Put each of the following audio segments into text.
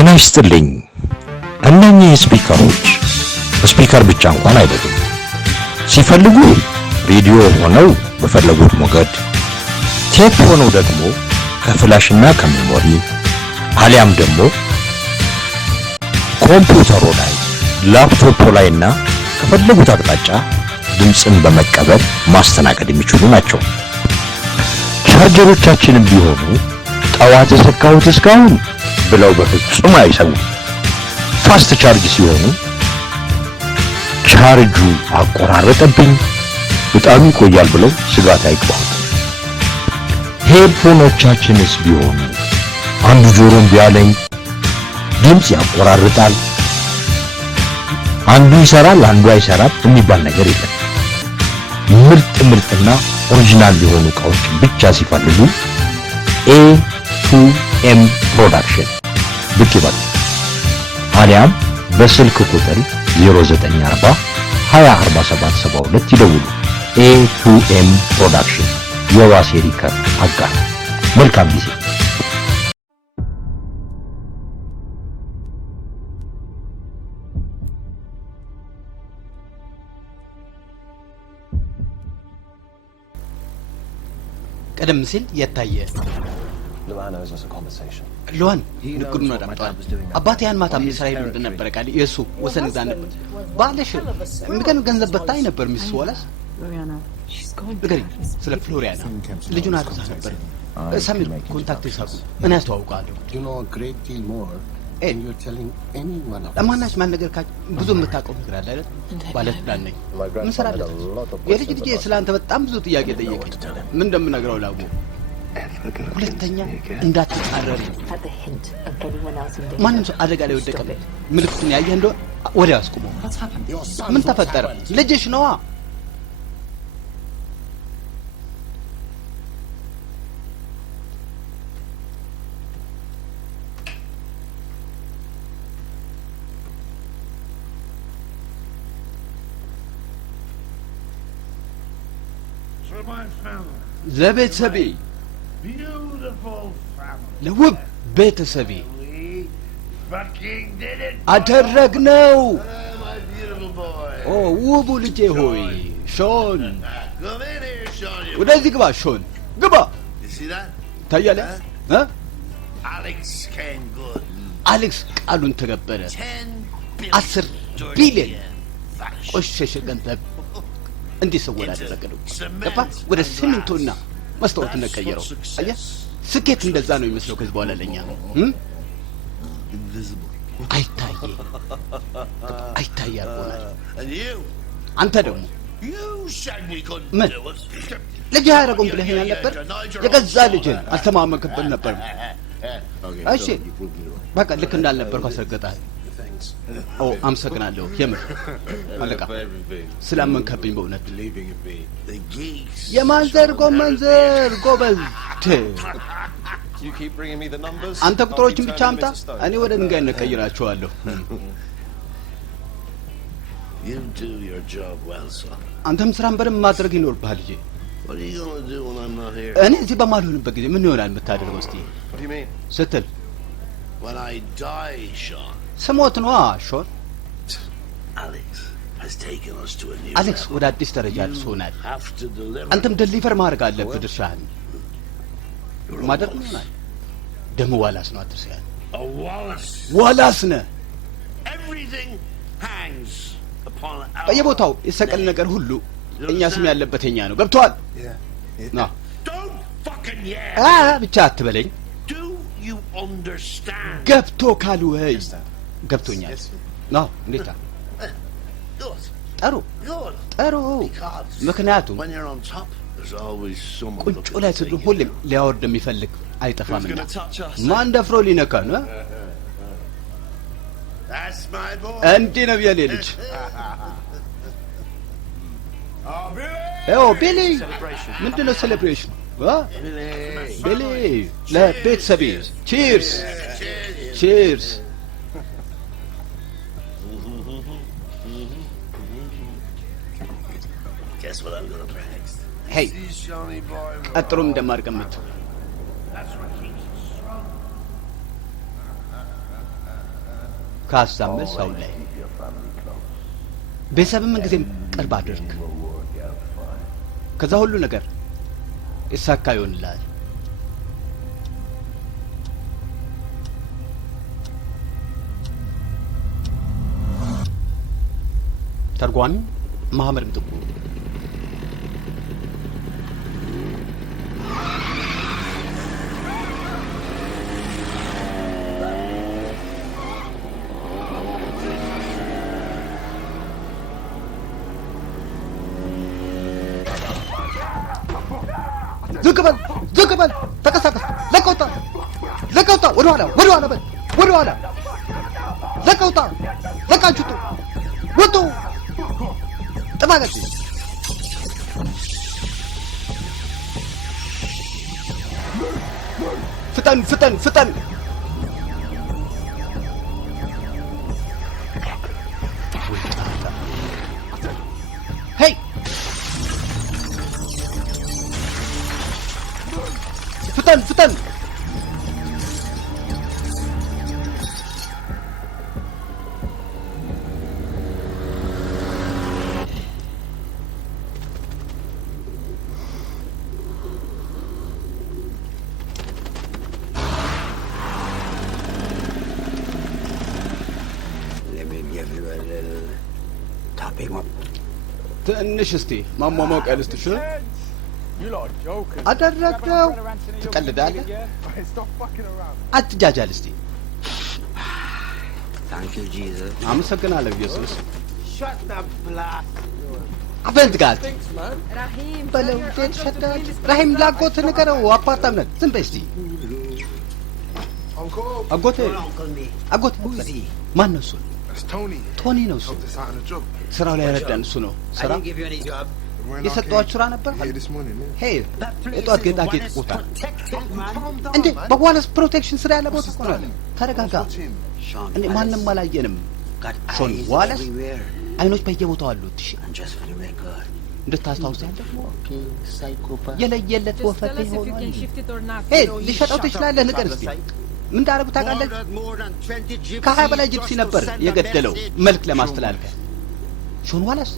ጤና ይስጥልኝ። እነኚህ ስፒከር ብቻ እንኳን አይደሉም። ሲፈልጉ ሬዲዮ ሆነው በፈለጉት ሞገድ፣ ቴፕ ሆነው ደግሞ ከፍላሽና ከሜሞሪ አሊያም ደግሞ ኮምፒውተሩ ላይ ላፕቶፕ ላይና ከፈለጉት አቅጣጫ ድምጽን በመቀበል ማስተናገድ የሚችሉ ናቸው። ቻርጀሮቻችንም ቢሆኑ ጠዋት የሰካሁት እስካሁን ብለው በፍጹም አይሰሙም። ፋስት ቻርጅ ሲሆኑ ቻርጁ አቆራረጠብኝ በጣም ይቆያል ብለው ስጋት አይገባም። ሄድፎኖቻችንስ ቢሆኑ አንዱ ጆሮን ቢያለኝ ድምጽ ያቆራርጣል፣ አንዱ ይሰራል አንዱ አይሰራም የሚባል ነገር የለም። ምርጥና ኦሪጂናል የሆኑ ዕቃዎች ብቻ ሲፈልጉ A2M ፕሮዳክሽን ብቅ ይበሉ። አሊያም በስልክ ቁጥር 0940 204772 ይደውሉ። A2M ፕሮዳክሽን የዋሴ ሪከር አጋር። መልካም ጊዜ። ቀደም ሲል የታየ ሉዋን ንግሩን አዳምጧል። አባቴ ያን ማታ ምን ስራይ ምንድን ነበር ቃል የሱ ወሰን እዛ ነበር ባለሽ ምገን ገንዘብ በታይ ነበር ሚስ ወላስ ንገሪ ስለ ፍሎሪያና ልጁን አጥታ ነበር ሰሚር ኮንታክት ይሳቁ እኔ አስተዋውቃለሁ። ለማናች ማን ነገር ብዙ የምታውቀው ነገር አለ አይደል? ባለስልጣን ነኝ። ምን ሰራለህ? የልጅ ልጄ ስላንተ በጣም ብዙ ጥያቄ ጠየቀኝ። ምን እንደምነግረው ላጉ ሁለተኛ እንዳትጣረሪ። ማንም ሰው አደጋ ላይ ወደቀ ምልክቱን ያየህ እንደው ወዲያው አስቁመው። ምን ተፈጠረ? ልጅሽ ነዋ። ለቤተሰቤ ለውብ ቤተሰቤ አደረግነው። ኦ ውቡ ልጄ ሆይ ሾን ወደዚህ ግባ። ሾን ግባ። ታያለህ? አሌክስ ቃሉን ተገበረ። 10 ቢሊዮን ቆሸሸ ገንዘብ እንዲሰወር አደረገው። ገባ። ወደ ሲሚንቶና መስታወት ነቀየረው። አየህ፣ ስኬት እንደዛ ነው የሚመስለው። ከዚህ በኋላ ለኛ አይታይ ያርጎናል። አንተ ደግሞ ምን ልጅ ያረጋም ብለኸኝ ነበር። የገዛ ልጅን አልተማመንክበት ነበር። እሺ በቃ ልክ እንዳልነበርኩ አስረገጣህ። ኦ አመሰግናለሁ። የምር አለቃ ስላመንከብኝ በእውነት የማንዘር ጎበዝ። አንተ ቁጥሮችን ብቻ አምጣ፣ እኔ ወደ ድንጋይ እንቀይራቸዋለሁ። አንተም ስራን በደንብ ማድረግ ይኖርብሃል ልጄ። እኔ እዚህ በማልሆንበት ጊዜ ምን ይሆናል የምታደርገው እስቲ ስትል ስሞት ነዋ። ሾን አሌክስ ወደ አዲስ ደረጃ አድርሶናል። አንተም ደሊቨር ማድረግ አለብህ ድርሻህን ማድረግ ይሆናል። ደሞ ዋላስ ነው አትርሳያን። ዋላስ ነህ። በየቦታው የሰቀል ነገር ሁሉ እኛ ስም ያለበት የኛ ነው። ገብቶሃል? ብቻ አትበለኝ። ገብቶ ካሉ ወይ ገብቶኛል ነው። እንዴት ጠሩ ምክንያቱም ቁንጮ ላይ ስትሆን ሁሌም ሊያወርድ የሚፈልግ አይጠፋምና ማን ደፍሮ ሊነካ ነው? እንዲህ ነው የኔ ልጅ። ቢሊ ምንድን ነው ሴሌብሬሽን? ቢሊ ለቤተሰቤ ቺርስ ቺርስ። ሄይ ቀጥሮም እንደማርቀምት ካሳመን ሰው ላይ ቤተሰብም ጊዜም ቅርብ አድርግ። ከዛ ሁሉ ነገር ይሳካ ይሆንልሃል። ተርጓሚ ማህመድ ምትኩ። ዝቅ በል ተቀሳቀስ። ለቀውጣ ወደ ኋላ በል ወደ ኋላ ለቀውጣ ለቃችሁ ወጡ ጥፋት ፍጠን ሄይ ፍጠን ትንሽ እስቲ ማሟሟቅ ያልስትሽ አደረግነው። ትቀልዳለህ? አትጃጃል እስቲ። አመሰግናለሁ ኢየሱስ። አበንት ጋር በለው ሸዳጅ ራሂም ላጎት ንገረው። አፓርታመንት ዝም በይ እስቲ። አጎቴ ማን ነው እሱ? ቶኒ ነው እሱ። ስራው ላይ ያረዳን እሱ ነው። ስራ የሰጠዋችሁ ስራ ነበር። ሄይ የጧት ጌጣጌጥ ቦታ እንዴ! በዋለስ ፕሮቴክሽን ስራ ያለ ቦታ እኮ ነው። ተረጋጋ እንዴ! ማንም አላየንም። ሾን ዋለስ አይኖች በየቦታው አሉት። እሺ እንድታስታውስ የለየለት ወፈቴ ሆኗል። ሄይ ሊሸጠው ትችላለህ። ንገር እስቲ ምን እንዳደረጉ ታውቃለህ? ከ20 በላይ ጂፕሲ ነበር የገደለው መልክ ለማስተላለፍ። ሾን ዋለስ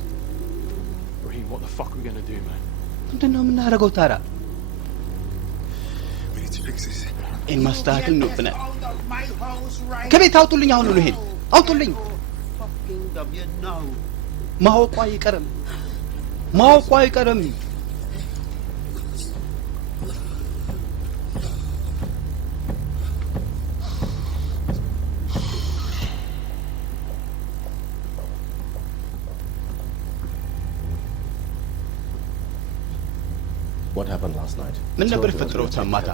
ምንድነው የምናደርገው ታዲያ? ይህን ማስተካከል ነው ብናል። ከቤት አውጡልኝ፣ አሁን ነው ይሄን አውጡልኝ። ማወቋ አይቀርም። ምን ነበር የፈጠረው? ማታ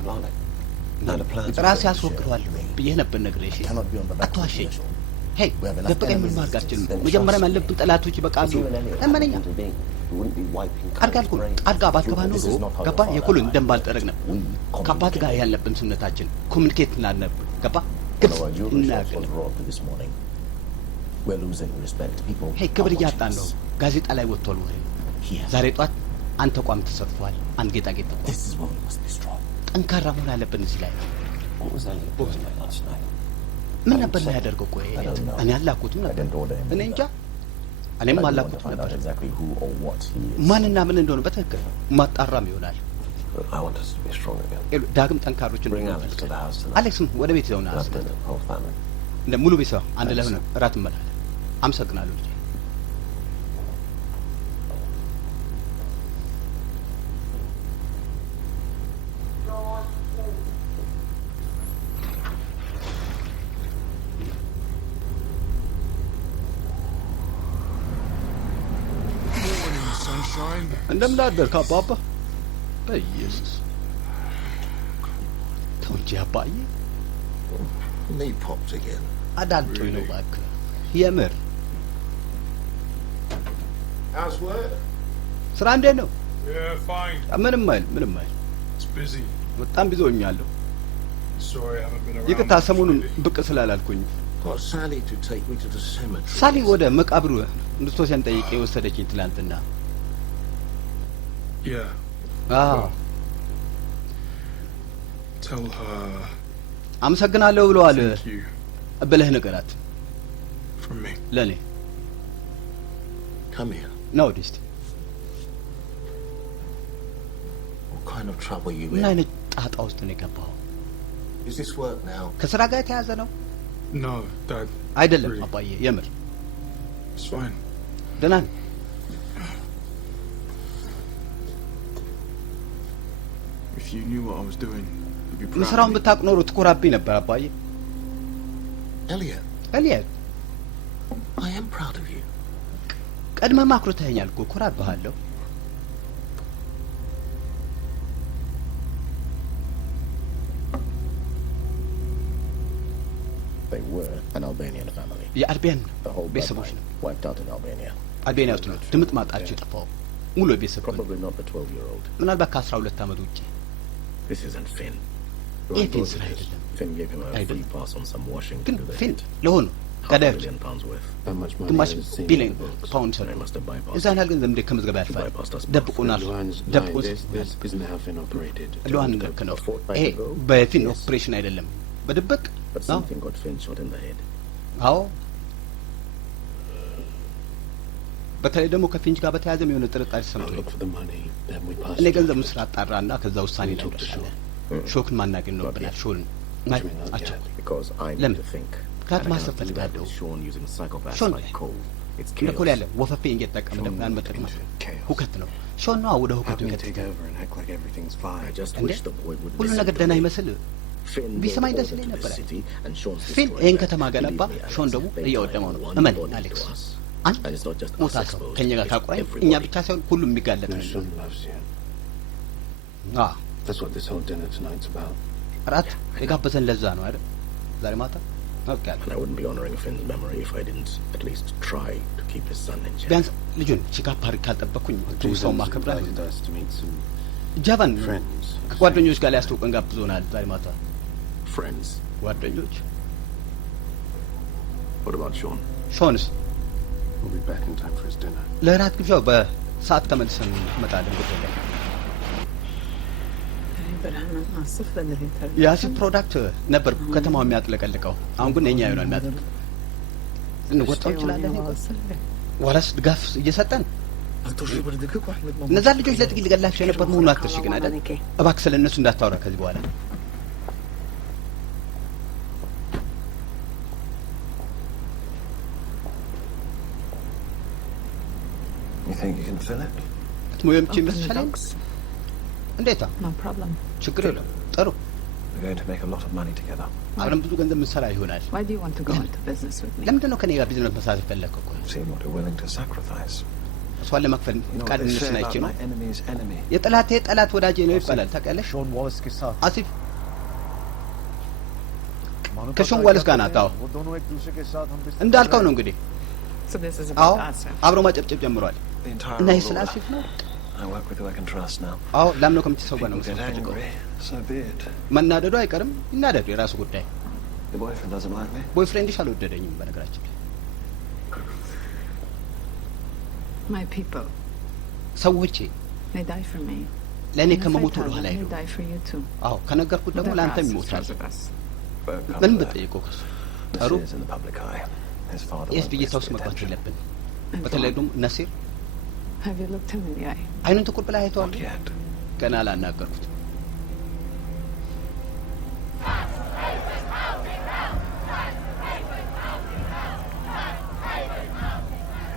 ራሴ ያስወግደዋል ብዬ ነበር ነግሬሽ። አትዋሸኝ። ሄይ ደብቀኝ። ምን ማድረግ አልችልም። መጀመሪያም ያለብን ጠላቶች ይበቃሉ። እመነኛ። ቃልጋ ባትገባ ኖሮ ገባ የኩሉን ደም ባልጠረግ ነበር። ከአባት ጋር ያለብን ስምነታችን ኮሚኒኬት እናነበር ገባ ግልጽ እናገር። ሄይ ክብር እያጣን ነው። ጋዜጣ ላይ ወጥቷል ወሬ። ዛሬ ጧት አንተ ቋም ተሰርቷል። አንድ ጌጣጌጥ ተቋም ጠንካራ መሆን አለብን። እዚህ ላይ ምን ነበር ላይ ያደርገው? ቆይ እኔ አላኩትም ነበር። እኔ እንጃ እኔም አላኩትም ነበር። ማንና ምን እንደሆነ በትክክል ማጣራም ይሆናል። ዳግም ጠንካሮችን አሌክስም ወደ ቤት ይዘውና እንደ ሙሉ ቤተሰብ አንድ ላይ ሆነን እራት እንበላለን። አመሰግናለሁ ልጄ። እንደምን አደርክ አባባ? በኢየሱስ ተው እንጂ አባዬ። አዳልጦኝ ነው እባክህ። የምር ስራ እንዴት ነው? ምንም አይል። በጣም ቢዚ ሆኛለሁ። ይቅርታ ሰሞኑን ብቅ ስላላልኩኝ። ሳሊ ወደ መቃብሩ እንድትወስደኝ ጠይቄ የወሰደችኝ ትላንትና። አመሰግናለሁ ብለዋል ብለህ ንገራት። From me. ለኔ Come here. ነው ዲስቲ What kind of trouble you ምን in? አይነት ጣጣ ውስጥ ነው የገባው? Is this work now? ከስራ ጋር የተያዘ ነው? No, Dad. አይደለም Really? አባዬ፣ የምር It's fine. ደህና ነኝ። If you knew what I was doing, you'd be proud ምስራውን of me. ብታውቅ ኖሮ ትኮራብኝ ነበር አባዬ። Elliot, ኤልያስ I am proud of you. ቀድመህ ማኩርተኸኛል እኮ እኮራብሃለሁ። They were an Albanian family. የአልቤን The whole ቤተሰቦች ነው። bloodline wiped out in Albania. አልቤኒያ ውስጥ ነው ድምጥ ማጣቸው የጠፋው ሙሉ የቤተሰብ ነው። Probably not the 12-year-old. ምናልባት ከ12 ዓመት ውጪ። This isn't Finn. ይህ Ron ፊን thought ስራ it is. አይደለም። Finn gave him a I free don't- pass on some washing ግን to do the ፊን hit. ለሆኑ Half a ገዳዮች million pounds worth. How much money ግማሽ is seen ቢሊዮን in the books? ፓውንድ They must have bypassed እዛን it. ያህል ገንዘብ እንደ ከምዝገባ ያልፋል። Bypassed us. ደብቁናል። Luan's ደብቁን lying. This isn't how Finn operated. ለዋን Don't ልክ ነው። a fortnight ይሄ ago? በፊን Yes. ኦፕሬሽን አይደለም፣ በድብቅ But ነው። something got Finn shot in the head. አዎ በተለይ ደግሞ ከፊንጅ ጋር በተያያዘ የሆነ ጥርጣሬ I'll ሰምቶ look for the money. Then we pass. እኔ it ገንዘብ on. ምስራ አጣራና ከዛ ውሳኔ ላይ Talk to እንደርሳለን። Hmm. ሾክን ማናገር ነው ብናል ሾን What do you mean, not አቸው yet? Because I Lem, need to think. ምክንያቱም And I ማሰብ cannot do that ፈልጋለሁ። with Sean using psychopaths Sean, like Cole. It's እንደ ኮል ያለ chaos. ወፈፌ እየተጠቀም ደግሞ ያን መጠቀም Chaos. ሁከት ነው። ሾን ነው ወደ How ሁከቱ can we ይከት take over and act like everything's I fine? just እንዴ wish the boy would ሁሉ listen ነገር to ደህና me. ይመስል Finn ቢሰማኝ built ደስ order ይለኝ to ነበረ። the city and Sean's ፊን destroying ይህን that. ከተማ ገነባ፣ Believe me, ሾን Alex, ደግሞ they እያወደመው ነው። tie one እመን body to አሌክስ፣ us. አንድ And it's not just ሞታ us ሰው exposed, ከኛ ጋር it's ካቆራኝ እኛ everybody. ብቻ ሳይሆን ሁሉም የሚጋለጥ Your ነው። son loves you. አዎ That's what this whole dinner tonight's about. እራት የጋበዘን ለዛ ነው አይደል? ዛሬ ማታ ኦኬ አለ። And I wouldn't be honoring Finn's memory if I didn't at least try to keep his son in check. ቢያንስ ልጁን ቺካፕ አድርግ ካልጠበቅኩኝ ጥሩ ሰው Javen's ማከብራት invited us to meet some ጃቫን friends. ከጓደኞች ጋር ሊያስተዋውቀን ጋብዞናል ዛሬ ማታ። Friends. ጓደኞች What about Sean? ሾንስ We'll be back in time for his dinner. ለእራት ግብዣው በሰዓት ተመልሰን እንመጣለን። ጉዳይ ላይ የአሲድ ፕሮዳክት ነበር ከተማው የሚያጥለቀልቀው። አሁን ግን የኛ ይሆናል የሚያጥለቅ እንወጣው እንችላለን። ዋላስ ድጋፍ እየሰጠን እነዛ ልጆች ለጥቂት ሊገላቸው የነበር መሆኑ አትርሽ ግን አይደል? እባክህ ስለ እነሱ እንዳታወራ ከዚህ በኋላ። You think you can fill it? ትሞ የምች ይመስልሻል? እንዴታ No problem. ችግር የለም። ጥሩ We're going to make a lot of money together. አሁንም ብዙ ገንዘብ ምሰራ ይሆናል። Why do you want to go into business with me? ለምንድን ነው ከኔ ጋር ቢዝነስ መሳተፍ ፈለግከው? እኮ See what you're willing to sacrifice. እሷን ለመክፈል You know what they ፈቃደኝነትን say አይቼ about ነው። my enemy's enemy. የጠላቴ ጠላት ወዳጄ ነው ይባላል። ታውቂያለሽ? Sean Wallace के साथ አሲፍ ከሾን ዋለስ ጋር ናት። አዎ वो दोनों एक दूसरे के साथ हम business እንዳልከው कर ነው रहे እንግዲህ። So this is አዎ about us. አብሮ ማጨብጨብ ጀምሯል። The entire እና ይህ world ስለ order. አሲፍ ነው። I work with who I can trust now. አዎ ላምነው ከምትሰው ጋር ነው People get መስራት ፈልገው። angry. So be it. መናደዱ አይቀርም። ይናደዱ፣ የራሱ ጉዳይ። Your boyfriend doesn't like me. ቦይፍሬንድሽ አልወደደኝም በነገራችን ላይ። My people, ሰዎቼ they die for me. ለእኔ And if I ከመሞት tell ወደ them, ኋላ they አይሉ። die for you too. አዎ ከነገርኩት ደግሞ Whatever ለአንተም us is ይሞታል። yours of us. But come ምንም to that. ብጠይቀው ከሱ This ጥሩ is in the public eye. His father ይህስ won't ብይታ waste ውስጥ the መግባት attention. የለብን። And በተለይ Dawn, ደግሞ ነሲር have you looked him in the eye? አይኑን ጥቁር ብላ አይተዋል። Not yet. ገና አላናገርኩት።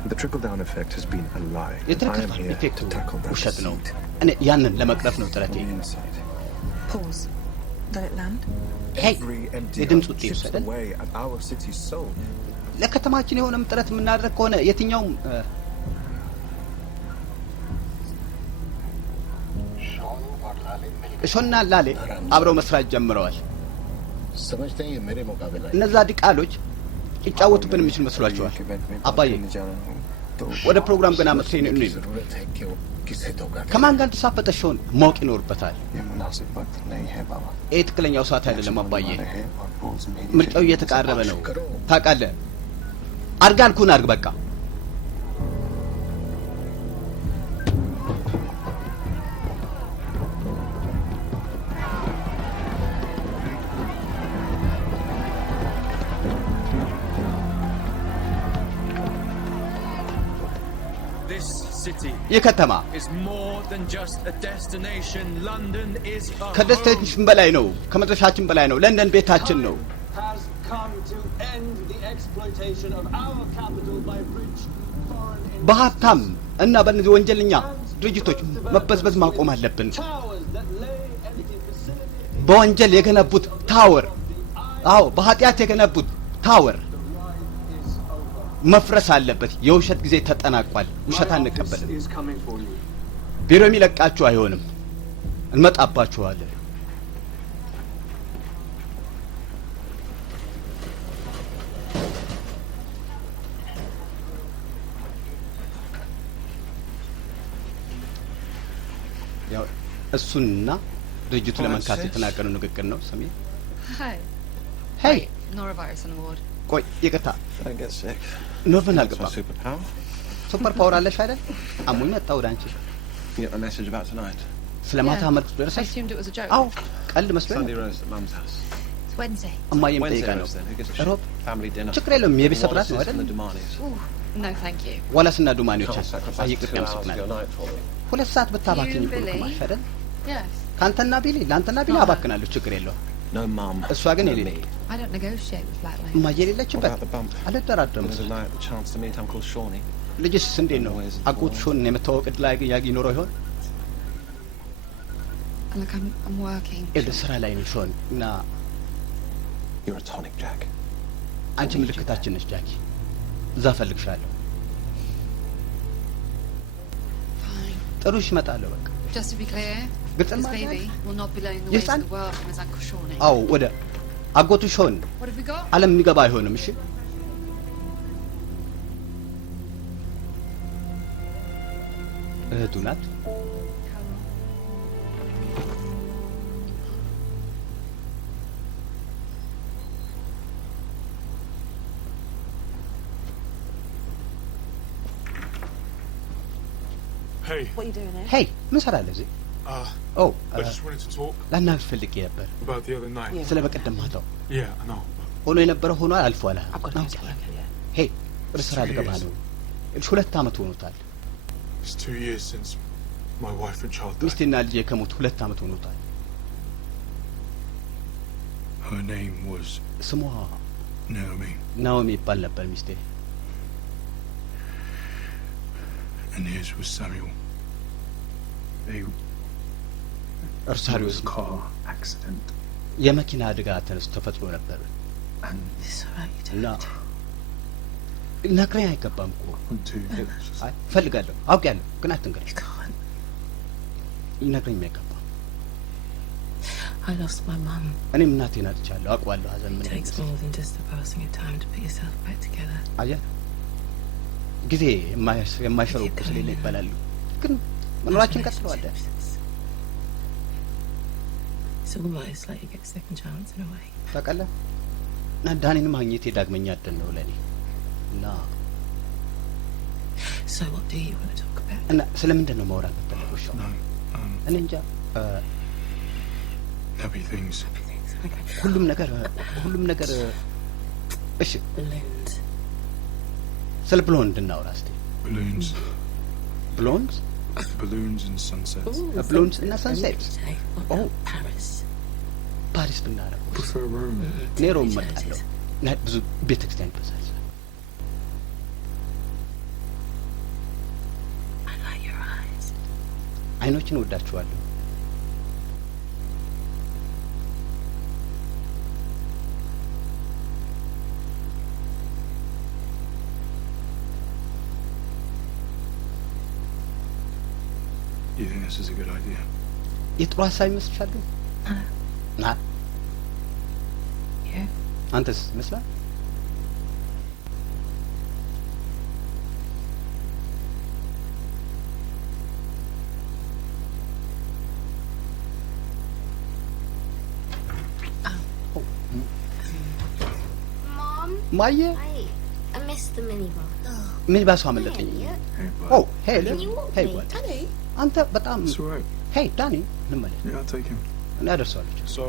The trickle-down effect has been a lie. And I am የትርክፋ here ኢፌክቱ to tackle that ውሸት ነው። deceit እኔ ያንን ለመቅረፍ ነው ጥረቴ። on the inside. Pause. Did it land? ሄይ Every empty የድምፅ hope ውጤት chips ወሰደን። away at our city's soul. ለከተማችን የሆነም ጥረት የምናደርግ ከሆነ የትኛውም ሾና ላሌ አብረው መስራት ጀምረዋል። समझते हैं ये मेरे मुकाबला है। እነዛ ዲቃሎች ሊጫወቱብን የሚችል መስሏቸዋል። አባዬ तो ወደ ፕሮግራም ገና መጥተኝ ነው። जरूरत है कि वो किसे धोखा करे। ከማን ጋር ተሳፈጠ ሾን ማወቅ ይኖርበታል። ये मुनासिब वक्त नहीं है बाबा. ይህ ትክክለኛው ሰዓት አይደለም አባዬ። होने वाला है और बोझ मेरी ምርጫው እየተቃረበ ነው። ታውቃለህ። አርግ አልኩህን አርግ በቃ። የከተማ ከደስቲኔሽን በላይ ነው፣ ከመድረሻችን በላይ ነው። ለንደን ቤታችን ነው። በሀብታም እና በእነዚህ ወንጀለኛ ድርጅቶች መበዝበዝ ማቆም አለብን። በወንጀል የገነቡት ታወር፣ አዎ በኃጢአት የገነቡት ታወር መፍረስ አለበት። የውሸት ጊዜ ተጠናቋል። ውሸት አንቀበልም። ቢሮ የሚለቃችሁ አይሆንም። እንመጣባችኋለን። ያው እሱንና ድርጅቱ ለመንካት የተናገረው ንግግር ነው። ስሜ ሄይ Norovirus on the ward. ቆይ ይቅርታ፣ Don't get sick. ኖርቨን That's my አልገባም። superpower. ሱፐር ፓወር አለሽ አይደል? አሞኝ መጣ ወደ አንቺ። You get my message about tonight? ስለ ማታ መልክ I ደረሰሽ? assumed it was a joke. አዎ ቀልድ መስሎኝ Sunday ነበር። roast at Mum's house. It's Wednesday. እማዬም Wednesday ጠይቃ ነው። roast then. Who gives a ሮብ shit? Family dinner. ችግር የለውም። የቤተሰብ ራት ነው Wallace's አይደል? and the Dumanis. Ooh, no thank you. ዋላስና ዱማኔዎች Can't sacrifice ይቅርታ 2 hours of መስጥናል። your night for me. 2 ሰዓት ብታባክኝ You, እኮ Billy? ልክማሽ አይደል? Yes. ካንተና ቢሊ ለአንተና ቢሊ አባክናለሁ። ችግር የለውም። No mum. እሷ ግን no የሌለ me. I don't negotiate with flat lane. እማዬ What የሌለችበት about the bump? አልደራደርም። There was a night the chance to meet Uncle Shawnee. ልጅስ እንዴት ነው? አጎት ሾን የመታወቅ ዕድል ያገኝ ይኖረው ይሆን? Look, I'm working. ስራ ላይ ነው ሾን እና You're a tonic, Jack. አንቺ ምልክታችን ነች ጃኪ። እዛ ፈልግሻለሁ። Fine. ጥሩሽ እመጣለሁ። በቃ Just to be clear, Good this man, baby will not be learning the Yes, ways of son? the world from his Uncle Shawnee. አዎ ወደ አጎቱ ሾን What have we got? ዓለም የሚገባ አይሆንም። እሺ እህቱ ናት። Hey, What are you doing here? ሄይ ምን ሰራለህ እዚህ? ኦ I just wanted to talk ላናግርሽ ፈልጌ ነበር about the other night. ስለ በቀደም ማታው። Yeah, I know. ሆኖ የነበረ ሆኗል፣ አልፏል። ሄይ ወደ ስራ ልገባ ነው። 2 ዓመት ሆኖታል። It's 2 years since my wife and child died. ሚስቴና ልጄ ከሞቱ 2 ዓመት ሆኖታል። Her name was ስሟ Naomi, ናኦሚ ይባል ነበር ሚስቴ። and his was Samuel. They እርሳሪው was a car accident. የመኪና አደጋ ተፈጥሮ ነበር እና ነግረኝ አይገባም እኮ Want to just አይ ፈልጋለሁ፣ አውቄያለሁ፣ ግን አትንገረኝ። ይነግረኝ አይገባም። I lost my mum. እኔም እናቴን አጥቻለሁ፣ አውቀዋለሁ። ሀዘን ምን It takes more than just the passing of time to put yourself back together. አየህ ጊዜ የማይሽረው ቁስል የለ ይባላሉ፣ ግን መኖራችን ቀጥለዋል። It's almost like you get a second chance in a way. ታውቃለህ እና ዳኒን ማግኘቴ ዳግመኛ እድል ነው ለእኔ እና So what do you want to talk about? እና ስለምንድን ነው ማውራት የምትፈልገው? እሺ no, እኔ እንጃ there'll be things. Okay. ሁሉም ነገር እሺ Balloons. ስለ ብሎንድ እናውራ እስቲ። Balloons, ብሎንድ balloons and sunsets. ብሎንድ እና ሰንሴት Say, what Oh. about Paris? ፓሪስ ብናረገው Prefer Rome. እኔ ሮም እመርጣለሁ እና ብዙ ቤተክርስቲያን ይበዛል። I like your eyes. አይኖችን እወዳቸዋለሁ። You think this is a good idea? የጥሩ ሀሳብ ይመስልሻል? ግን ና Yeah. አንተስ ይመስላል? Mom, ማየ I missed the minivan. ምን ባሱ አመለጠኝ። ኦ ሄይ Can you walk ሄይ me? ዋት አንተ በጣም It's all right. ሄይ ዳኒ እንመለስ Yeah, I'll take him. እና አደርሰዋለሁ። So,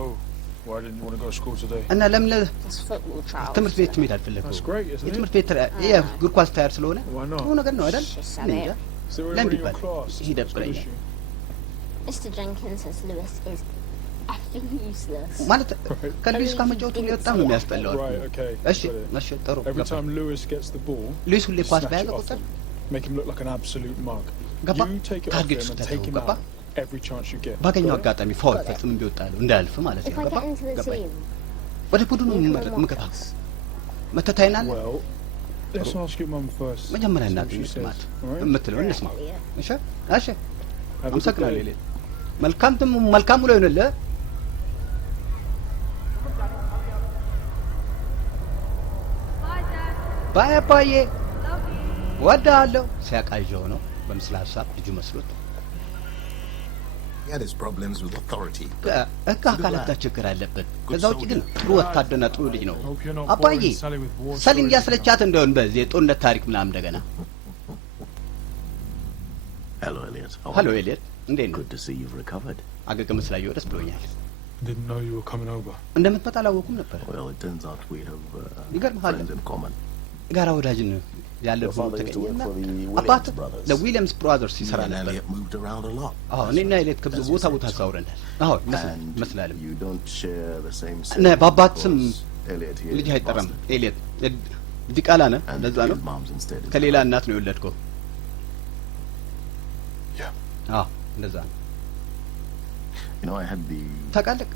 why didn't you want to go to school today? እና ለምን It's football trials. ትምህርት ቤት መሄድ አልፈለግኩም? That's great, isn't it? የትምህርት ቤት የእግር ኳስ ታያር ስለሆነ Why not? ጥሩ ነገር ነው አይደል? Just እኔ እንጃ ለምን ቢባል ይደብረኛል። Mr. Jenkins says Lewis is effing useless. ማለት ከሉዊስ ጋር መጫወቱ በጣም ነው የሚያስጠላው። እሺ እሺ ጥሩ። Every time Lewis gets the ball, ሉዊስ ሁሌ ኳስ በያዘ ቁጥር make him look like an absolute mug. ገባ You take it off him and take him out every chance you get. ባገኘው አጋጣሚ ፋውል ፈጽሞ ቢወጣለው እንዳያልፍ ማለት If ነው። I ገባ get into the ገባ team, ወደ ቡድኑ ምገባ መተታይናል። Well, let's ask your mum first. መጀመሪያ See what እናት she እንስማት says, alright? የምትለው እንስማ። እሺ እሺ Have a good አመሰግናለሁ። day. ሌላ መልካም ውሎ ይሁንልህ። ባይ አባዬ ወዳለሁ ሲያቃዣው ነው በምስል ሀሳብ ልጁ መስሎት He had his problems with authority. ሕግ አካላት ጋር ችግር አለበት። ከዛ ውጭ ግን ጥሩ ወታደርና ጥሩ ልጅ ነው። አባዬ ሰሊን እያስለቻት እንደሆን በዚህ የጦርነት ታሪክ ምናምን እንደገና Hello, Elliot. ሀሎ ኤሊየት እንዴት ነው? Good to see you've recovered. አገግም ስላየሁ ደስ ብሎኛል። Didn't know you were coming over. እንደምትመጣ አላወኩም ነበር። Well, it turns out we have ይገርምሃል friends in common. ጋራ ወዳጅን ያለ Your father used to work ተገኘና for the Williams አባት brothers. ለዊሊያምስ ብራዘርስ ይሰራ You and ነበር። Elliot moved around a lot. አዎ እኔና ኤሊየት ከብዙ ቦታ ቦታ አሳውረናል። አዎ And ይመስላል። you don't share the same እና በአባት ስም because Elliot here ልጅ is አይጠራም። bastard. ኤሊየት ዲቃላ ነህ፣ And ለዛ ነው his mom's instead. ከሌላ እናት ነው የወለድከው። Yeah. አዎ እንደዛ ነው። You know, I had the ታውቃለህ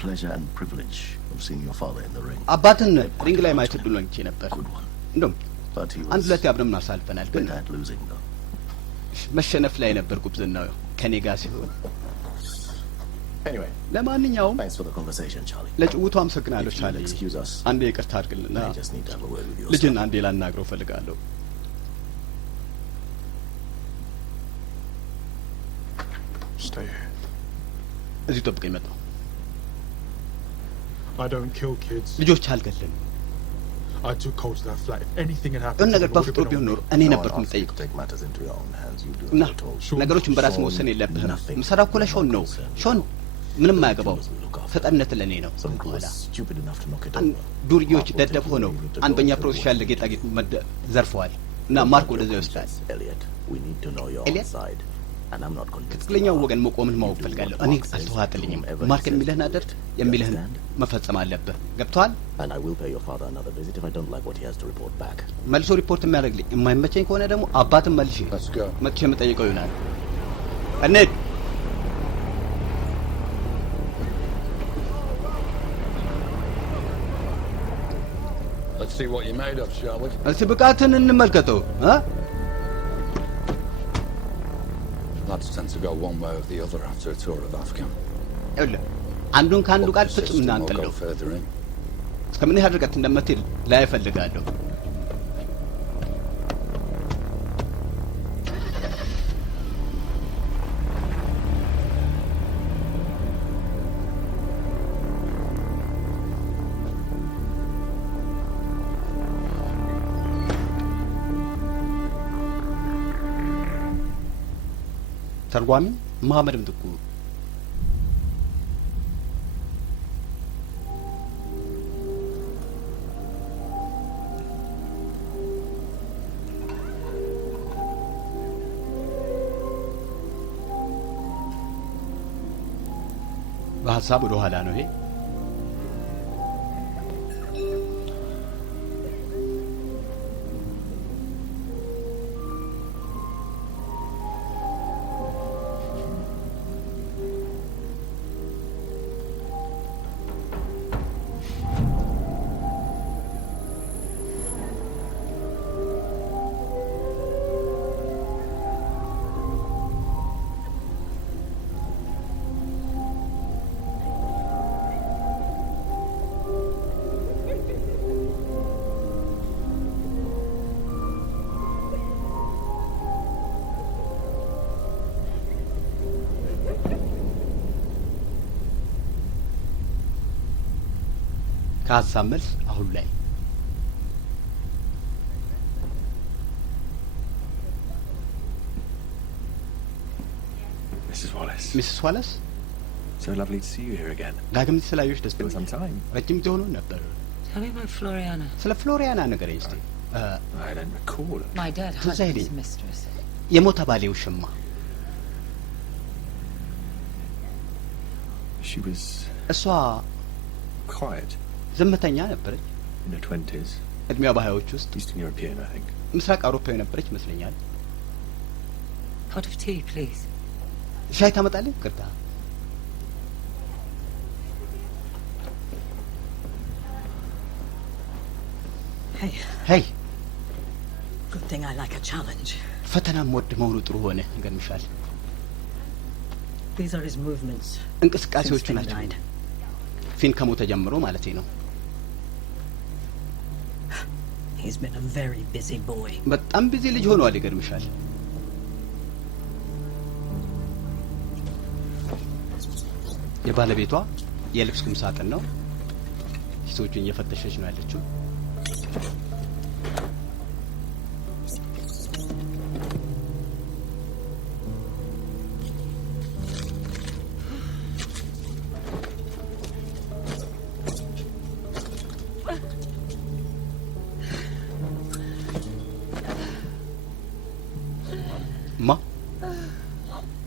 pleasure and privilege of seeing your father in the ring. አባትን ሪንግ ላይ ማየት እድሉ አግኝቼ ነበር። Good one. እንደውም But he አንድ was ሁለት አብረን አሳልፈናል። ግን bad at losing though. መሸነፍ ላይ ነበር ጉብዝናው ከኔ ጋር ሲሆን። Anyway, ለማንኛውም thanks for the conversation, Charlie. ለጭውቱ አመሰግናለሁ። If you'll ቻለ excuse us, አንዴ ይቅርታ አድርግልና I just need to have a word with you. ልጅን አንዴ ላናግረው ፈልጋለሁ። Stay here. እዚህ ጠብቀኝ መጣሁ። I don't kill kids. ልጆች አልገልም። I took cold to that flat. If anything had የሆነ happened, ነገር በፍጥሮ ቢሆን ኖሮ እኔ No one ነበርኩ asked you to የምጠይቀው take matters into your own hands. You do እና as you're told. Sean- ነገሮችን በራስ መወሰን የለብህም። የምሰራው እኮ ለሾን ነው። ሾን ምንም አያገባው። ፈጣሪነት ለእኔ ነው። Some people በኋላ are stupid enough to knock it አንድ over. ዱርዬዎች Mark will ደደብ take ሆነው you to አንድ go በእኛ through ፕሮሴስ what ያለ ጌጣጌጥ ዘርፈዋል እና ማርክ ወደዛ ይወስዳል። Elliot, we need to know your Elliot? side. And I'm not convinced. ከትክክለኛው ወገን መቆምን ማወቅ ፈልጋለሁ። እኔ አልተዋጥልኝም። ማርክ የሚልህን አድርግ፣ የሚልህን መፈጸም አለብህ። ገብቶሃል? And I will pay your father another visit if I don't like what he has to report back. መልሶ ሪፖርት የሚያደርግልኝ የማይመቸኝ ከሆነ ደግሞ አባትን መልሼ Let's go. መጥቼ የምጠይቀው ይሆናል። እንሂድ። Let's see what you're made of, shall we? እስቲ ብቃትን እንመልከተው እ Lads tend to go one way or the other after a tour of Afghan. ይኸውልህ አንዱን ከአንዱ ቃል ፍጹም System will እናንጥለው go further in. እስከምን ያህል ርቀት እንደምትሄድ ላይ እፈልጋለሁ። ተርጓሚ መሐመድ ምትኩ በሀሳብ ወደ ኋላ ነው ይሄ። ከሀሳብ መልስ አሁን ላይ Mrs. Wallace. ሚስስ ዋለስ So lovely to see you here again. ዳግም ስላየሁሽ ደስ It's been some ብሎኛል። time. ረጅም ጊዜ ሆኖ ነበር። Tell me about Floriana. ስለ ፍሎሪያና ንገረኝ እስቲ። I don't recall. My dad ትዝ had አይለኝ። his mistress. የሞተ ባሌ ውሽማ She was እሷ quiet ዝምተኛ ነበረች in her 20s. እድሜዋ በሀያዎች ውስጥ Eastern European, I think. ምስራቅ አውሮፓዊ ነበረች ይመስለኛል። Pot of tea, please. ሻይ ታመጣልኝ? ቅርታ Hey. ሄይ Good thing I like a challenge. ፈተናም ወድ መሆኑ ጥሩ ሆነ። እንገርምሻል። These are his movements. እንቅስቃሴዎቹ ናቸው ፊን ከሞተ ጀምሮ ማለቴ ነው። He's been a very busy boy. በጣም ቢዚ ልጅ ሆኗል። ይገርምሻል። የባለቤቷ የልብስ ቁም ሳጥን ነው። ሂሶቹን እየፈተሸች ነው ያለችው።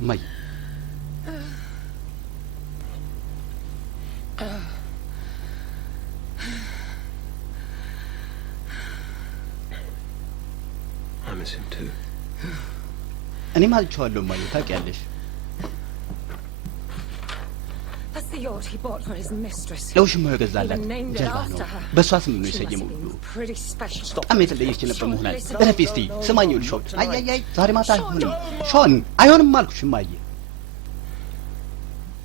ማይ I miss him too. እኔም አልቼዋለሁ ማይ ታውቂያለሽ። That's the yacht he bought for his mistress. ለውሽማው የገዛላት ጀልባ ነው። በእሷ ስም ነው የሰየመው። በጣም የተለየች ነበር መሆናል። እረፊ እስቲ ስማኝ ልሾን። አይ ዛሬ ማታ አይሆንም ሾን፣ አይሆንም አልኩሽ ማየ።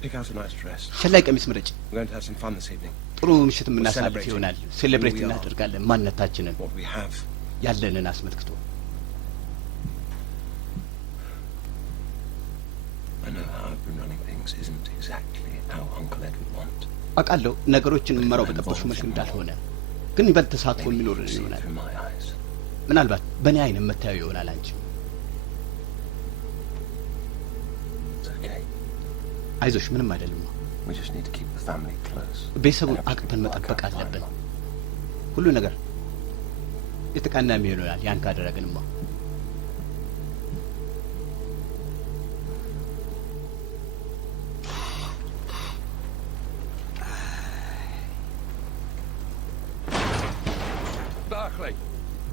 Pick out a nice dress. ሸላይ ቀሚስ ምረጭ። We're going to have some fun this evening. ጥሩ ምሽት የምናሳልፍ ይሆናል። ሴሌብሬት እናደርጋለን ማንነታችንን What we have. ያለንን አስመልክቶ። I know how I've been running things isn't exactly how Uncle Ed would want. አውቃለሁ ነገሮችን መራው በጠበሹ መልክ እንዳልሆነ፣ ግን ይበልጥ ተሳትፎ የሚኖርን ይሆናል። ምናልባት በእኔ አይን የምታየው ይሆናል አንቺ። አይዞሽ ምንም አይደለም። We just need to keep the family close. ቤተሰቡን አቅፈን መጠበቅ አለብን። ሁሉ ነገር የተቃና ይሆናል ያን ካደረግንማ።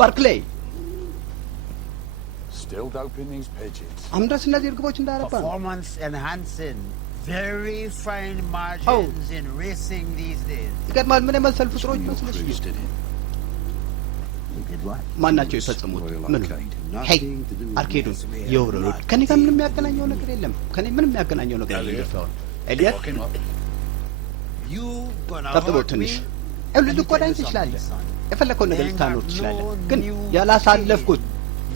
ባርክሌይ Still doping these pigeons. አምዳስ እነዚህ እርግቦች እንዳረባ ነው። Performance enhancing. Very fine margins in racing these days. ይገርማል። ምን የመሰል ፍጥሮች መስለሽ ማናቸው የፈጸሙት? ምን ሄይ አርኬዱን የወረሩት ከኔ ጋር ምንም የሚያገናኘው ነገር የለም። ከኔ ምንም የሚያገናኘው ነገር የለም። ኤሊየት ጠብቀው ትንሽ እልል ቆዳኝ ትችላለህ። የፈለከው ነገር ልታኖር ትችላለህ። ግን ያላሳለፍኩት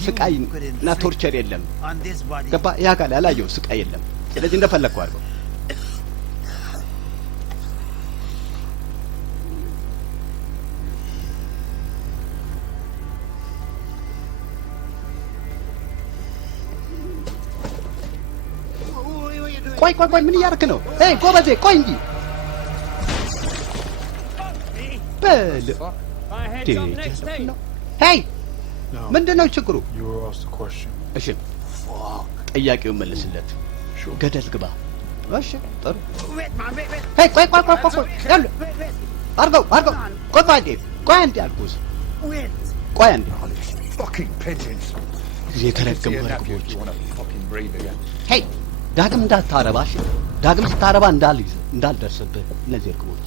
ስቃይ እና ቶርቸር የለም። ገባ? ያ ካለ ያላየው ስቃይ የለም። ስለዚህ እንደፈለከው አድርገው። ቆይ ምን እያደረክ ነው? ጎበዜ ቆይ እንጂ በል ሄይ ምንድን ነው ችግሩ? እሺ ጥያቄውን መልስለት። ገደል ግባ። እሺ ጥሩ። ሄይ ቆይ ያሉ አርገው ቆይ አንዴ አልኩህ። ቆይ አንዴ የተረገሙ እርግቦች። ሄይ ዳግም እንዳታረባሽ። ዳግም ስታረባ እንዳልደርስብህ እነዚህ እርግቦች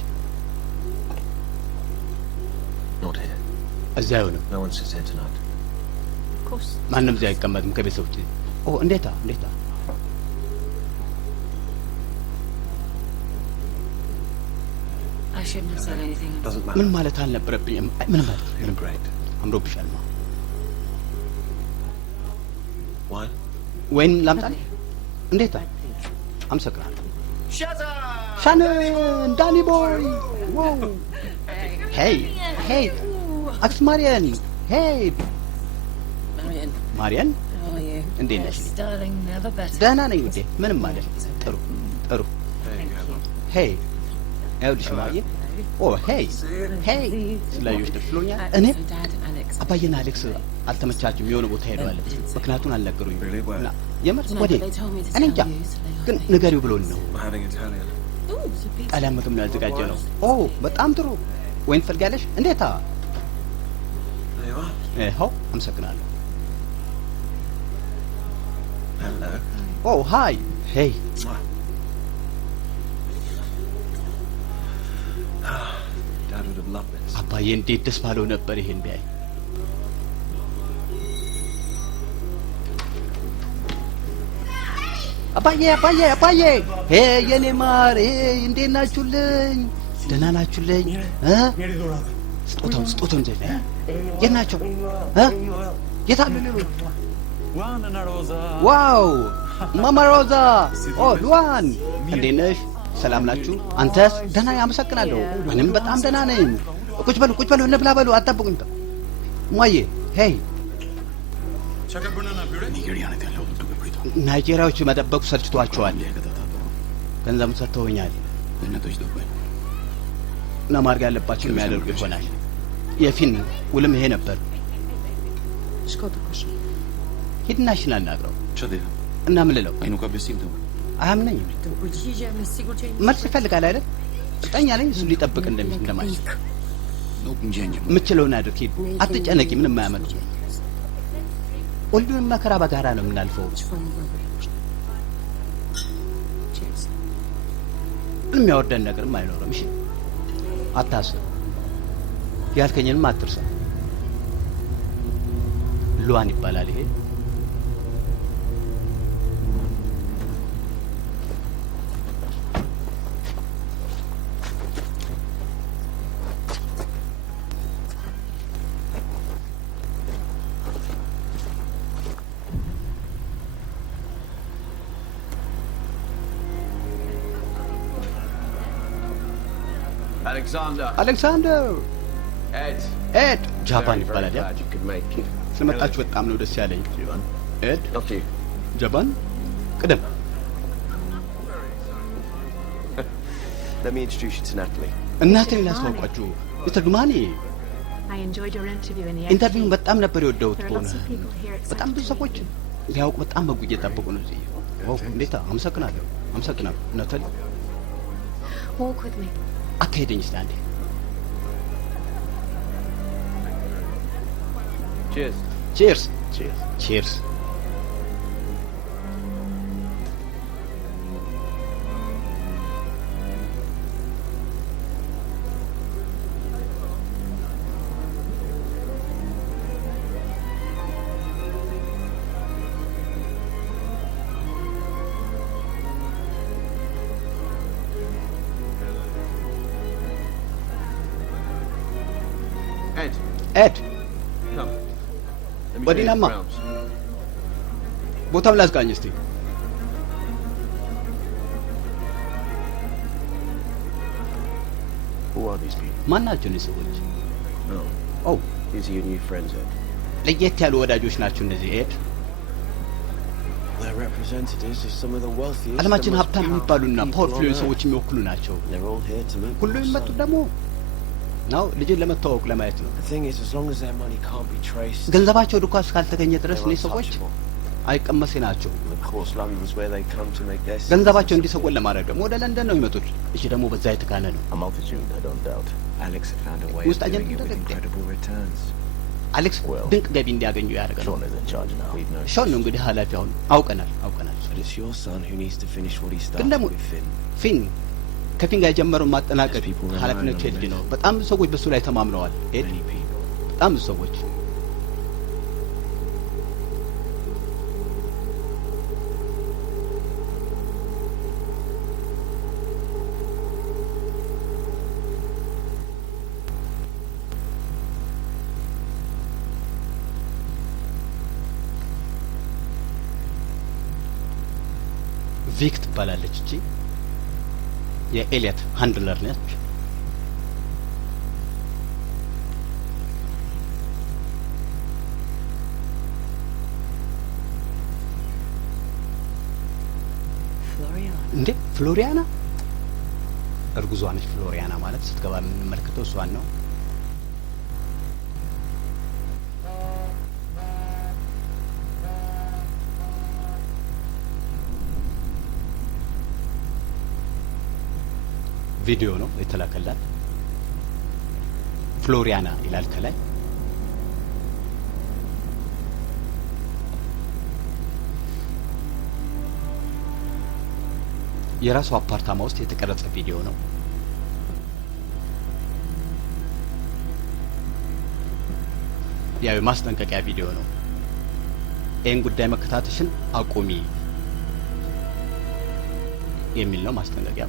እዚያ አይሆንም። ማንም እዚያ አይቀመጥም ከቤተሰቦች። እንዴታ ምን ማለት አልነበረብኝም። ምንም አምሮብሻል። ወይን ላምጣልህ? እንዴታ አመሰግናለሁ። ሻነን ዳኒ ቦይ ዋው ሄይ አክስ ማሪያን ሄይ ማሪያን እንዴት ነሽ? ደህና ነኝ ውዴ። ምንም ማለት ጥሩ ሄይ ይኸውልሽ ማየ ሄይ ስላየሁሽ ደስ ብሎኛል። እኔ አባዬና አሌክስ አልተመቻችም፣ የሆነ ቦታ ሄደዋል። ምክንያቱን አልነገሩኝም። እና የምር ወዴ እኔ እንጃ፣ ግን ንገሪው ብሎን ነው። ጣሊያን ምግብ ነው ያዘጋጀ ነው። ኦ በጣም ጥሩ። ወይን ትፈልጋለሽ? እንዴታ! ይኸው። አመሰግናለሁ። ኦ ሃይ ሄይ። አባዬ እንዴት ደስ ባለው ነበር ይሄን ቢያይ። አባዬ አባዬ አባዬ! ሄ የኔ ማር፣ ሄ እንዴት ናችሁልኝ? ደህና ናችሁልኝ? ስጦታውን ዘ የት ናቸው? የት አሉ ሌሎች? ዋው ማማ ሮዛ! ኦ ሉዋን፣ እንዴት ነሽ? ሰላም ናችሁ? አንተስ? ደህና አመሰግናለሁ። እኔም በጣም ደህና ነኝ። ቁጭ በሉ እንብላ በሉ፣ አትጠብቁኝ። ሟዬ ሄይ። ናይጄሪያዎቹ መጠበቁ ሰልችቷቸዋል። ገንዘቡን ሰጥተውኛል እና ማድረግ ያለባቸው የሚያደርጉ ይሆናል። የፊን ውልም ይሄ ነበር። ሂድና እሺ ናናግረው እና ምን ልለው? አያምነኝም። መልስ ይፈልጋል አይደል? እርግጠኛ ነኝ እሱ ሊጠብቅ እንደማይችል። የምችለውን አድርግ፣ ሂድ፣ አትጨነቂ። ምንም አያመጡ። ሁሉንም መከራ በጋራ ነው የምናልፈው። የሚያወርደን ነገርም አይኖርም። እሺ አታስብ። ያልከኝንም አትርሳ። ሉዋን ይባላል ይሄ። አሌክሳንደር ኤድ ጃፓን ይባላል። ስለመጣችሁ በጣም ነው ደስ ያለኝ። ኤድ ጃፓን ቅደም። እናቴን ላስተዋውቃችሁ። ሚስተር ዱማኒ ኢንተርቪውን በጣም ነበር የወደሁት። በሆነ በጣም ብዙ ሰዎች ሊያውቁ በጣም በጉ እየጠበቁ ነው እዚህ። እንዴታ! አመሰግናለሁ። ነተል አካሄደኝ እስቲ አንዴ። ቺርስ ቺርስ ቺርስ። ኤድ ወዲናማ ቦታው ላስቃኝ እስቲ። ማን ናቸው እነዚህ ሰዎች? ለየት ያሉ ወዳጆች ናቸው እነዚህ። ኤድ ዓለማችን ሀብታም የሚባሉና ፓወርፉል ሰዎች የሚወክሉ ናቸው። ሁሉ የሚመጡት ደግሞ ነው ልጅን ለመተዋወቅ ለማየት ነው። ገንዘባቸው ድኳ እስካልተገኘ ድረስ እነዚህ ሰዎች አይቀመሴ ናቸው። ገንዘባቸው እንዲሰወን ለማድረግ ደግሞ ወደ ለንደን ነው የሚመጡት። እሺ ደግሞ በዛ የተካነ ነው። ውስጥ አጀንዳ አሌክስ ድንቅ ገቢ እንዲያገኙ ያደርጋል። ሾን ነው እንግዲህ ኃላፊ። አሁን አውቀናል። ግን ደግሞ ፊን ከፊን ጋር የጀመረውን ማጠናቀቅ ኃላፊነቱ የልጅ ነው። በጣም ብዙ ሰዎች በሱ ላይ ተማምነዋል። በጣም ብዙ ሰዎች ቪክ ትባላለች እቺ የኤሊየት ሃንድለር ነች። እንዴ ፍሎሪያና እርጉዟ ነች። ፍሎሪያና ማለት ስትገባ የምንመለከተው እሷን ነው። ቪዲዮ ነው የተላከላት። ፍሎሪያና ይላል ከላይ። የራሱ አፓርታማ ውስጥ የተቀረጸ ቪዲዮ ነው። ያው የማስጠንቀቂያ ቪዲዮ ነው። ይህን ጉዳይ መከታተልሽን አቁሚ የሚል ነው ማስጠንቀቂያ።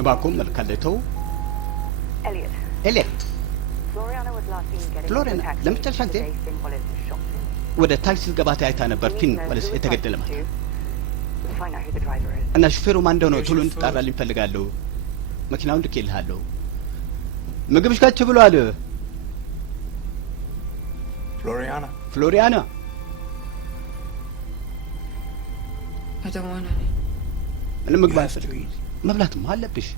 እባክዎን መልካለተው ኤሊየት ፍሎሪያና ለመጨረሻ ጊዜ ወደ ታክሲ ገባ ታይታ ነበር ፊን ፖሊስ የተገደለ ማለት እና ሹፌሩ ማን እንደሆነ ቶሎ እንድጣራልኝ እፈልጋለሁ። መኪናውን ልኬልሃለሁ። ምግብሽ ካች ብሏል። ፍሎሪያና ምንም ምግብ አልፈልግም። መብላትም አለብሽ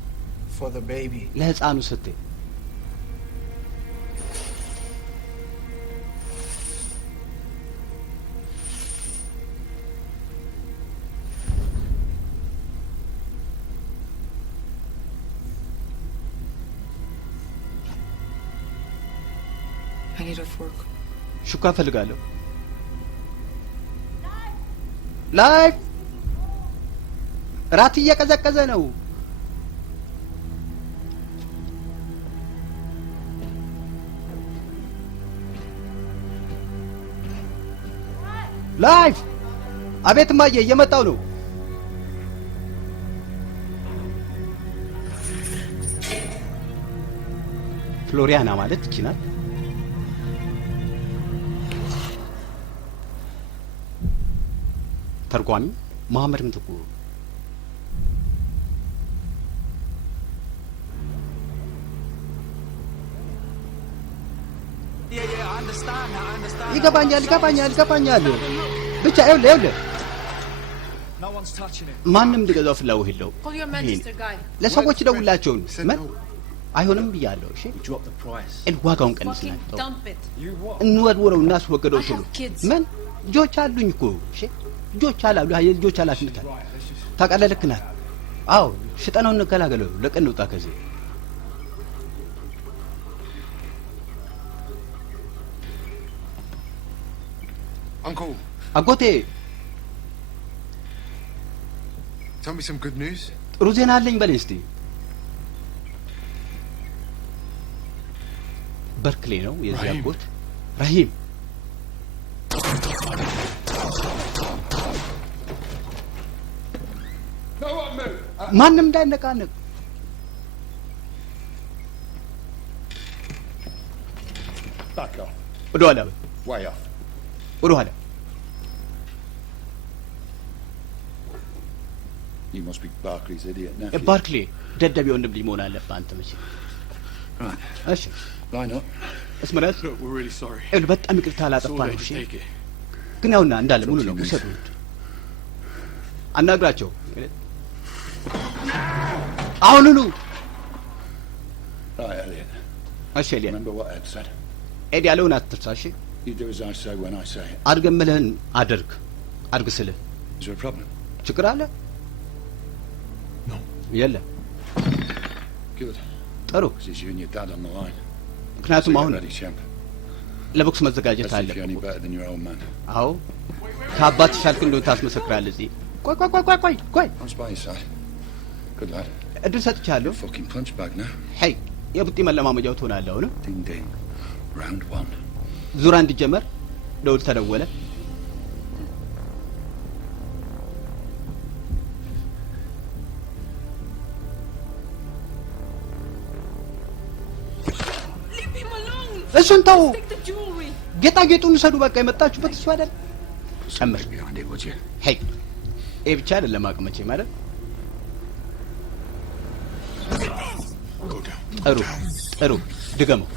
ለህፃኑ ስትይ። ሹካ እፈልጋለሁ። ላይ ራት እየቀዘቀዘ ነው። ላይፍ አቤት ማየ እየመጣው ነው። ፍሎሪያና ማለት እቺ ናት። ተርጓሚ መሐመድ ምትኩ። ይገባኛል። ብቻ ይኸውልህ ማንም እንዲገዛው ፍላጎት የለው። ለሰዎች ደውላቸው ምን አይሆንም ብያለሁ። እሺ ዋጋውን ቀንስላቸው፣ እንወድወረው፣ እናስወገደው ቶሎ። ምን ልጆች አሉኝ እኮ እሺ ልጆች አላሉ። ልጆች ኃላፊነት አለ ታውቃለህ። ልክ ናት። አዎ ሽጠነው እንገላገለው። ለቀን እንውጣ ከዚህ። አጎቴ Tell me some good news. ጥሩ ዜና አለኝ በለኝ እስቲ። በርክሌ ነው የዚህ አጎት ራሂም። ማንም እንዳይነቃነቅ። ወደ ኋላ ወደ ኋላ። You must be Barclay's idiot now. ባርክሌ ደደብ ወንድም ልጅ መሆን አለብህ አንተ መቼ። እሺ Line up. እስመረት We're really sorry. በጣም ይቅርታ አላጠፋንም። እሺ ግን ያውና እንዳለ ሙሉ ነው ውሰዱት። አናግራቸው አሁኑኑ። Right, Elliot. እሺ ኤሊየት Remember what Ed said. ኤድ ያለውን አትርሳ። እሺ You do as I say when I say it. አድርገምልህን አድርግ ስልህ። Is there a problem? ችግር አለ? No. የለም። Good. ጥሩ። Because it's you and your dad on the line. ምክንያቱም አሁን Ready, champ. ለቦክስ መዘጋጀት Let's see if you're any አለብህ። better than your old man. አዎ ከአባት ሻልክ እንደሆነ ታስመሰክራለህ እዚህ። ቆይ I'm by your side. Good lad. እድል ሰጥቻለሁ። Fucking punch bag now. ሄይ የቡጢ መለማመጃው ትሆናለህ። አሁን Ding ding. Round one. ዙራ እንዲጀመር ደውል ተደወለ። እሱን ተው። ጌጣጌጡን ውሰዱ። በቃ የመጣችሁበት እሱ አይደል? ጨምር። ሄይ ይሄ ብቻ አይደለም አቅመቼ ማለት ጥሩ ጥሩ ድገመው።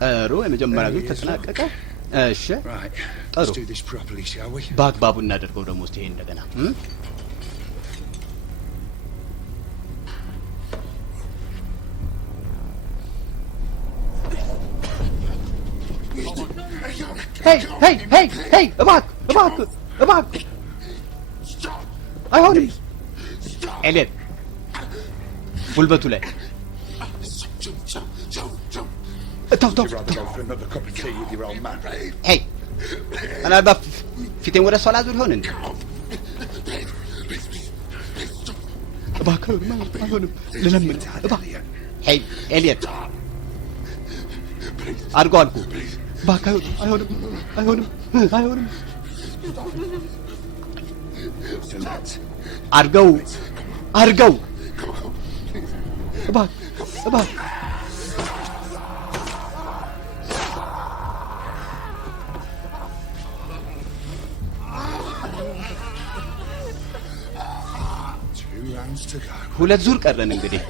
ጥሩ የመጀመሪያ ዙር ተጠናቀቀ። እሺ ጥሩ በአግባቡ እናደርገው ደግሞ እስቲ ይሄ እንደገና ሄይ እባክህ አይሆንም። ኤሌን ጉልበቱ ላይ ተው ሄይ ምናልባት ፊቴን ወደ እሷ ላዙር ይሆን እንዴ? እባክህ አይሆንም፣ ልለምን እባክህ። ሄይ ኤሌን አድርገው አልኩህ። እባክህ አይሆንም። አድርገው እባክህ ሁለት ዙር ቀረን እንግዲህ።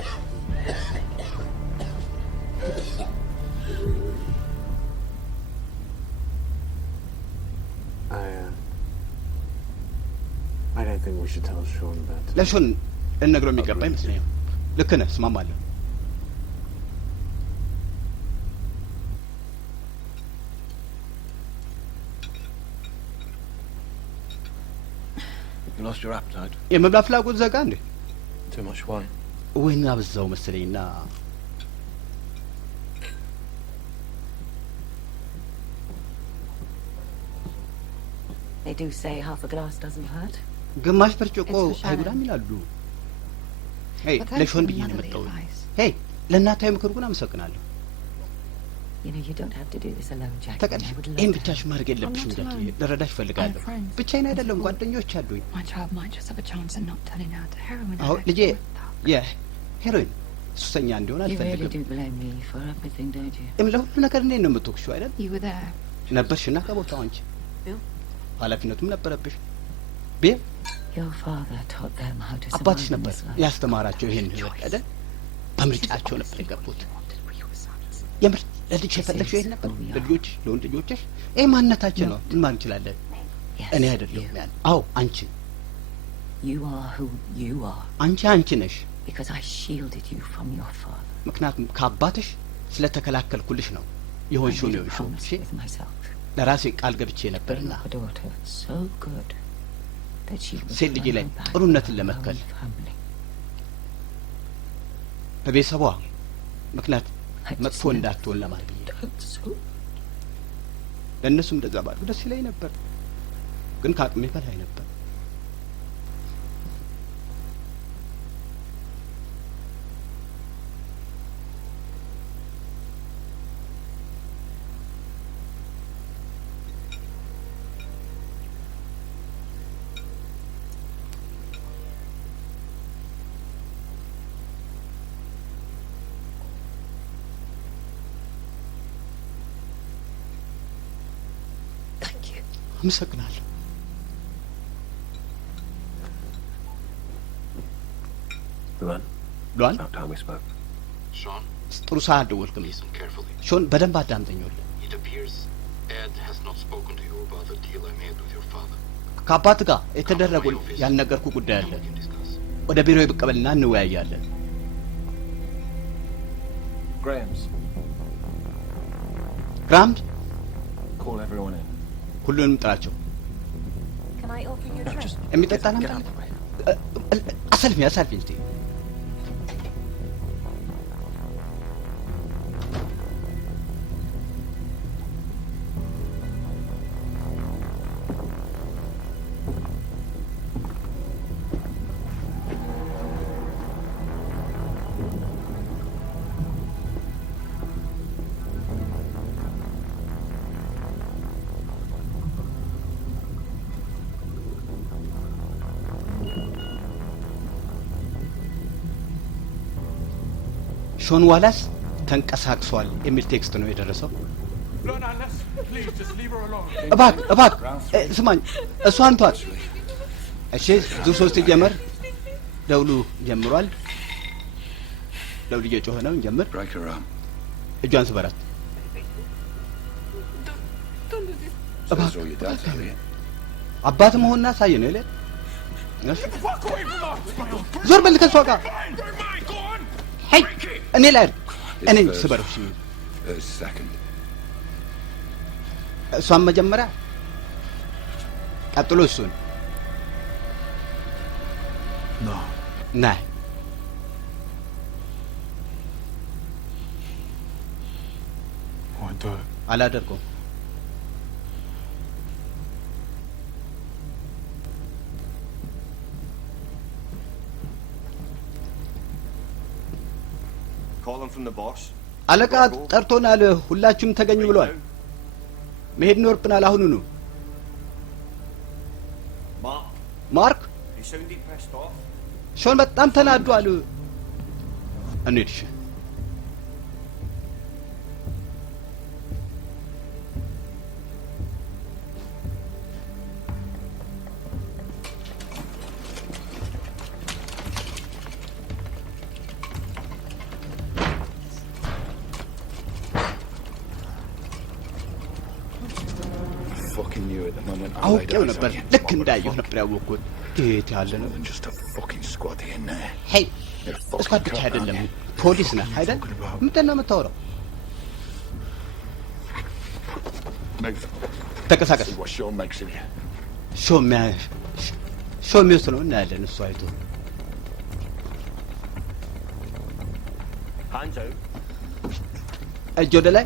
ለሾን ልነግረው የሚገባ ይመስለኛል። ልክ ነህ፣ እስማማለሁ። የመብላት ፍላጎት ዘጋ እንዴ? ወይን አበዛው መሰለኝና They do say half a glass doesn't hurt. ግማሽ ብርጭቆ አይጉዳም ይላሉ። ሄይ ለሾን ብዬ ነው የመጣሁት። ሄይ ለእናታዊ ምክር ግን አመሰግናለሁ። ተቀደሽ ይህን ብቻሽን ማድረግ የለብሽም። ጃኪ ልረዳሽ እፈልጋለሁ። ብቻዬን አይደለም፣ ጓደኞች አሉኝ። አሁን ልጄ የሄሮይን ሱሰኛ እንዲሆን አልፈልግም። ለሁሉ ነገር እኔን ነው የምትወቅሺው አይደል? ነበርሽና ከቦታው አንቺ ኃላፊነቱም ነበረብሽ። ቤ አባትሽ ነበር ያስተማራቸው ይሄን ህይወት አይደል? በምርጫቸው ነበር የገቡት። የምር ለልጅ የፈለግሽው ይሄን ነበር? ለልጆችሽ፣ ለወንድ ልጆችሽ? ይሄ ማንነታችን ነው። ምን ማለት እንችላለን? እኔ አይደለሁም ያን። አዎ አንቺ አንቺ ነሽ። ምክንያቱም ከአባትሽ ስለተከላከልኩልሽ ነው የሆንሽውን የሆንሽው። እሺ ለራሴ ቃል ገብቼ ነበርና ሴት ልጄ ላይ ጥሩነትን ለመትከል በቤተሰቧ ምክንያት መጥፎ እንዳትሆን ለማለት ለእነሱም እንደዛ ባሉ ደስ ይለኝ ነበር፣ ግን ከአቅሜ በላይ ነበር። አመሰግናለሁ። ሉዋን ጥሩ ሰዓት ደወልክም። ሾን በደንብ አዳምጠኛል። ከአባት ጋር የተደረጉ ያልነገርኩ ጉዳይ አለ። ወደ ቢሮ ብቀበልና እንወያያለን። ግራምድ ሁሉንም ጥራቸው። የሚጠጣ ነበር። አሰልፊኝ እስቲ ሾን ዋላስ ተንቀሳቅሷል የሚል ቴክስት ነው የደረሰው። እባክ ስማኝ፣ እሷን ተዋት። እሺ ዙር 3 ጀመር። ደውሉ ጀምሯል። ደውሉ እየጮኸ ነው። እንጀምር። እጇን ስበራት። አባት መሆንና ሳይ ነው አይደል? ዞር በል ከሷ ጋር። ሄይ እኔ ላይ እኔ ስበረው። እሷን መጀመሪያ ቀጥሎ እሱን ናይ አላደርገውም። አለቃ ጠርቶናል፣ ሁላችሁም ተገኙ ብሏል። መሄድ ይኖርብናል አሁኑኑ። ማርክ ሾን በጣም ተናዷል። እንሂድ። አውቄው ነበር። ልክ እንዳየሁ ነበር ያወቅኩት። የት ያለ ነው? ሄይ እስኳት ብቻ አይደለም፣ ፖሊስ ነህ አይደል? ምንድን ነው የምታወራው? ተንቀሳቀስ። ሾ የሚወስነው እናያለን። እሱ አይቶ እጅ ወደ ላይ።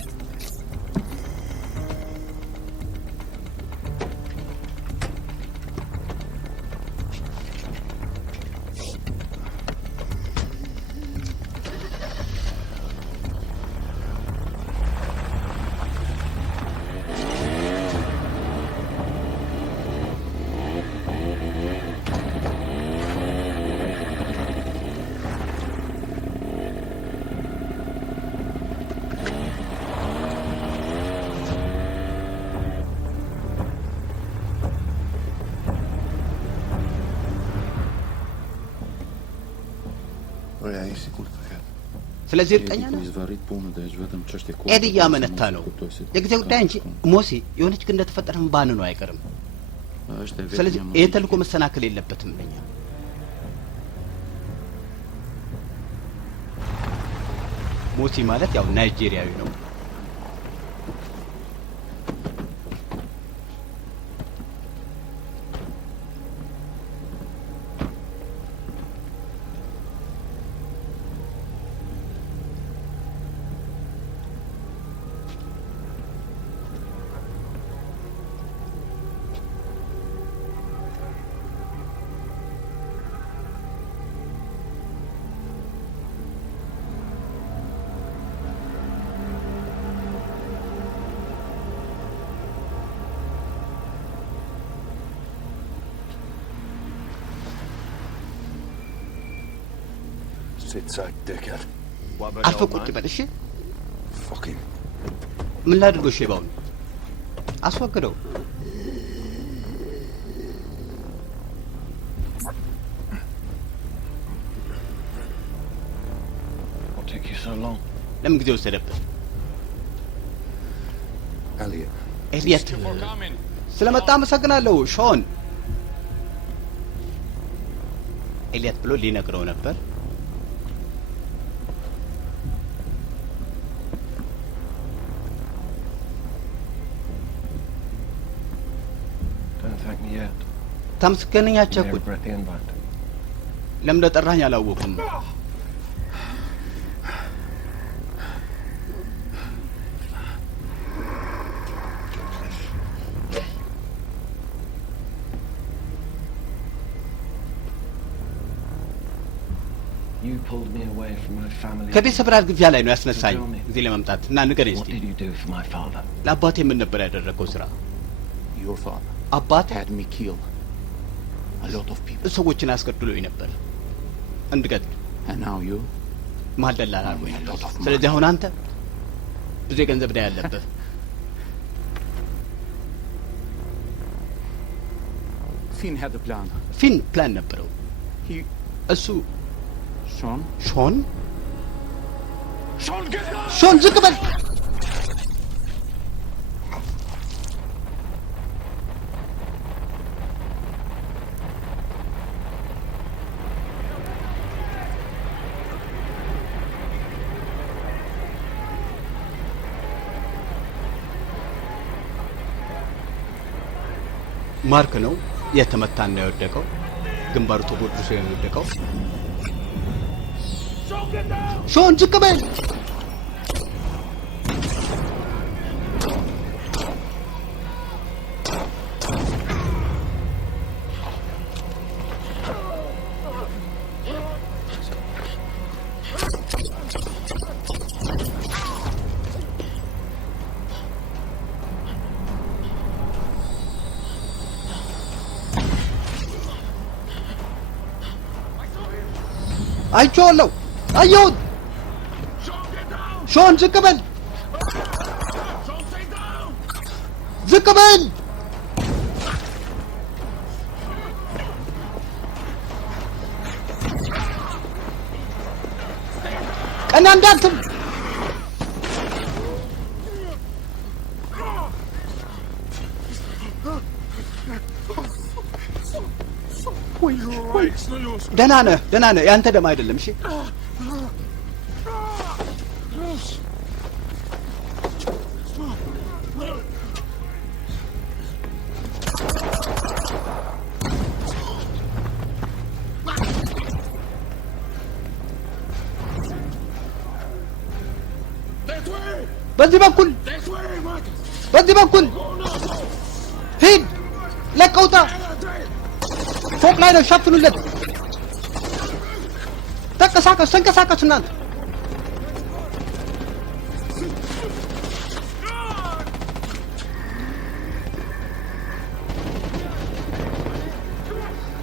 ስለዚህ እርግጠኛ ነው ኤዲ እያመነታ ነው። የጊዜ ጉዳይ እንጂ ሞሲ የሆነች ግን እንደተፈጠረም ባንኑ አይቀርም። ስለዚህ ይሄ ተልእኮ መሰናከል የለበትም። ለኛ ሞሲ ማለት ያው ናይጄሪያዊ ነው። አልፈ ቁጭ በል እሺ። ምን ላድርገው? ሼባውን አስወግደው። ለምን ጊዜ ወሰደብህ? ኤልየት ስለመጣ አመሰግናለሁ። ሾን ኤልየት ብሎ ሊነግረው ነበር። ታመስገነኛቸው እኮ ለምን እንደጠራኸኝ አላወኩም። ከቤተሰብ ጋር ግፊያ ላይ ነው ያስነሳኝ እዚህ ለመምጣት እና ንገረኝ እስቲ ለአባቴ ምን ነበር ያደረገው ስራ? አባቴ ሰዎችን አስገድሎኝ ነበር እንድገድል። መሀል ደላላ አድርጎ ነበር። ስለዚህ አሁን አንተ ብዙ የገንዘብ ዕዳ ያለብህ Finn had a plan. ፊን ፕላን ነበረው። እሱ Sean? ሾን Sean, get down! ሾን ዝቅ በል ማርክ ነው የተመታን ነው የወደቀው። ግንባሩ ተጎድቶ ነው የወደቀው። ሾን ዝቅ በል አይቼዋለሁ፣ አየሁት። ሾን ዝቅ በል ዝቅ በል ቀና እንዳትል ደህና ነህ፣ ደህና ነህ። ያንተ ደም አይደለም። እሺ በዚህ በኩል በዚህ በኩል ሂድ፣ ለቀውጣ ፎቅ ላይ ነው፣ ሸፍኑለት። ተንቀሳቀሱ፣ ተንቀሳቀሱ እናንተ።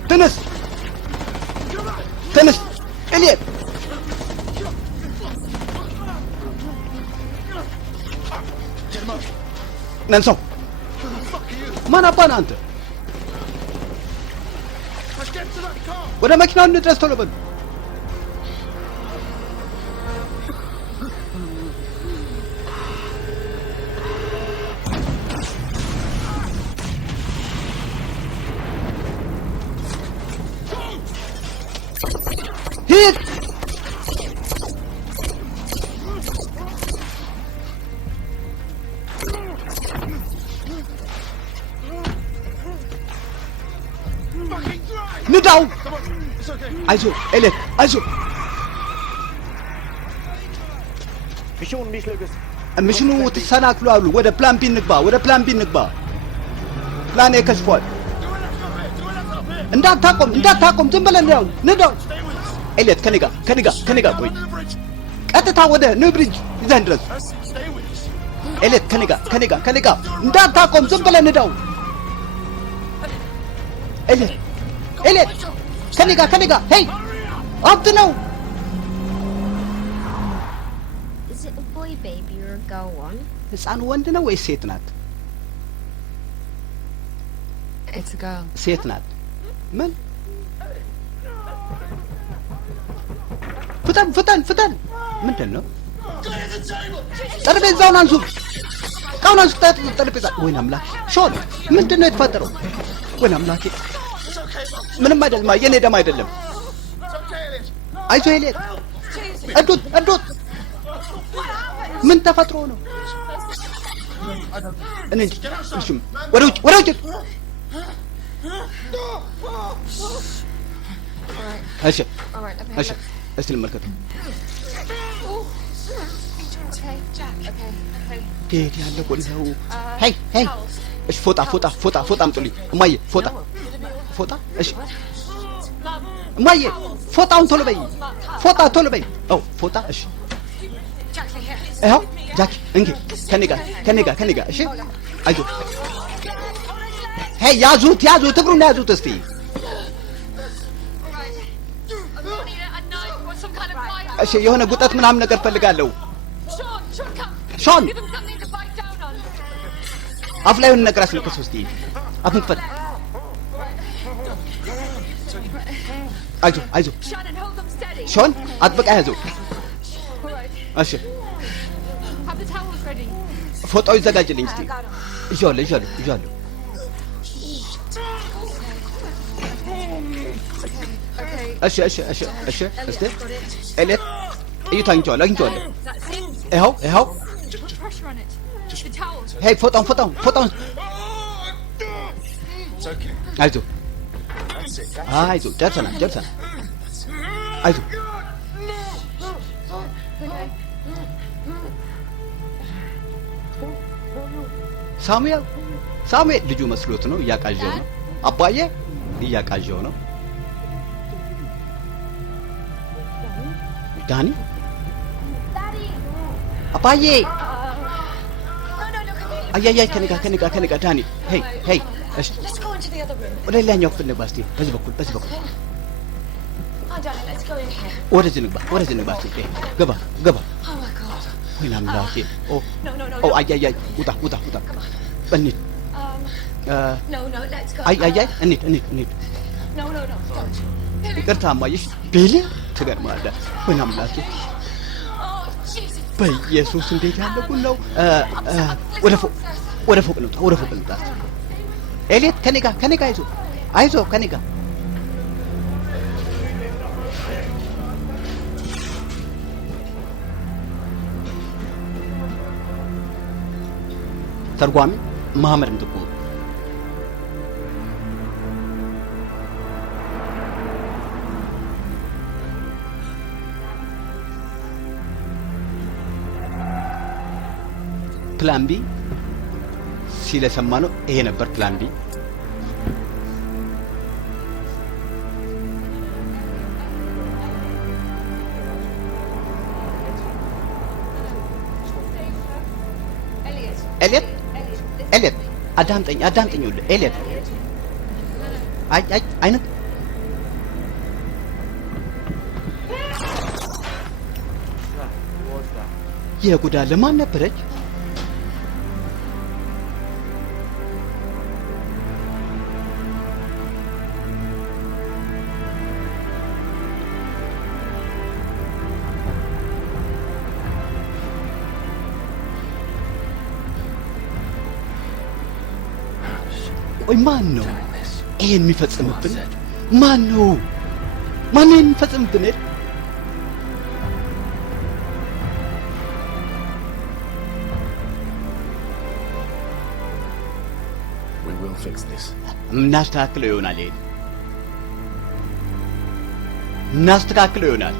ተነስ፣ ተነስ ኤልየት። ነንሰው ማን አባ ነህ አንተ? ወደ መኪናው እንድረስ፣ ቶሎ በሉ። ሂድ። ንዳው። አይዞህ ኤሌት፣ አይዞህ። ሚሽኑ ተሰናክሎ አሉ። ወደ ፕላን ቢ እንግባ፣ ወደ ፕላን ቢ እንግባ። ፕላን ኤ ከሽፏል። እንዳታቆም፣ እንዳታቆም፣ ዝም ብለህ ንዳው፣ ንዳው። ኤሌት ከኔ ጋር፣ ከኔ ጋር፣ ከኔ ጋር ቆይ። ቀጥታ ወደ ኒውብሪጅ ይዘን ድረስ። ኤሌት ከኔ ጋር፣ ከኔ ጋር፣ ከኔ ጋር። እንዳታቆም፣ ዝም ብለህ ንዳው። ኤሌት፣ ኤሌት ከኔ ጋር፣ ከኔ ጋር። ሄይ አብት ነው። ህፃኑ ወንድ ነው ወይስ ሴት ናት? ሴት ናት። ምን? ፍጠን፣ ፍጠን፣ ፍጠን። ምንድን ነው? ጠረጴዛውን አንሱ፣ እቃውን አንሱ። ጠረጴዛ። ወይኔ አምላክ! ሾን ምንድን ነው የተፈጠረው? ወይኔ አምላኬ! ምንም አይደለም፣ የኔ ደም አይደለም። አይዞህ ኤሌት፣ እዱት፣ እዱት። ምን ተፈጥሮ ነው? እኔ እሺም ወደ ውጭ፣ ወደ ውጭ። እሺ፣ እሺ፣ እስቲ ልመልከተው። ዴት ያለ ቆልለው። ሄይ፣ ሄይ። እሺ፣ ፎጣ፣ ፎጣ፣ ፎጣ፣ ፎጣ አምጡልኝ እማዬ። ፎጣ፣ ፎጣ። እሺ እማዬ፣ ፎጣውን ቶሎ በይ፣ ፎጣ ቶሎ በይ። ኦ ፎጣ። እሺ ይኸው ጃኪ፣ እንኪ ከኔ ጋር፣ ከኔ ጋር፣ ከኔ ጋር። እሺ አይዞህ። ሄይ ያዙት፣ ያዙት፣ እግሩን ያዙት እስቲ። እሺ የሆነ ጉጠት ምናምን ነገር ፈልጋለሁ። ሾን አፍ ላይ የሆነ ነገር አስነከስ ውስጥ አፍን ክፈት። አይዞ ሾን አጥብቃ ያዘው። እሺ ፎጣው ይዘጋጅልኝ እስቲ። ይዣለሁ እሺ እስቲ ኤሌት ጥይቱ አግኝቼዋለሁ። ይኸው ሄይ ፎጣውን አይዞ ጨርሰናል አይዞ ሳሙኤል ልጁ መስሎት ነው። እያቃዠው ነው። አባዬ እያቃዠው ነው። ዳኒ አባዬ አያያይ ከኔ ጋር ዳኒ ሄይ እሺ ወደ ሌላኛው ክፍል ንግባ እስቲ። በዚህ በኩል ወደዚህ ንግባ እስቲ። ገባ ወይኔ አምላኬ። አያያይ ውጣ እንሂድ። አያያይ እንሂድ። ይቅርታ እማዬሽ ቤሌ ትገርማለህ። ወይኔ አምላኬ በኢየሱስ እንዴት ያለ ጉድ ነው። ወደ ፎቅ እንውጣ። ኤሌት ከኔ ጋር አይዞ ከኔ ጋር ተርጓሚ መሐመድ ምትኩ ፕላን ቢ ሲለሰማ ነው። ይሄ ነበር ፕላን ቢ። ኤሌት አዳምጠኝ ይኸውልህ ኤሌት አይነት የጉዳ ለማን ነበረች? ቆይ ማን ነው ይሄን የሚፈጽምብን? ማን ነው ይሄን የሚፈጽምብን? We will fix this. እናስተካክለው ይሆናል።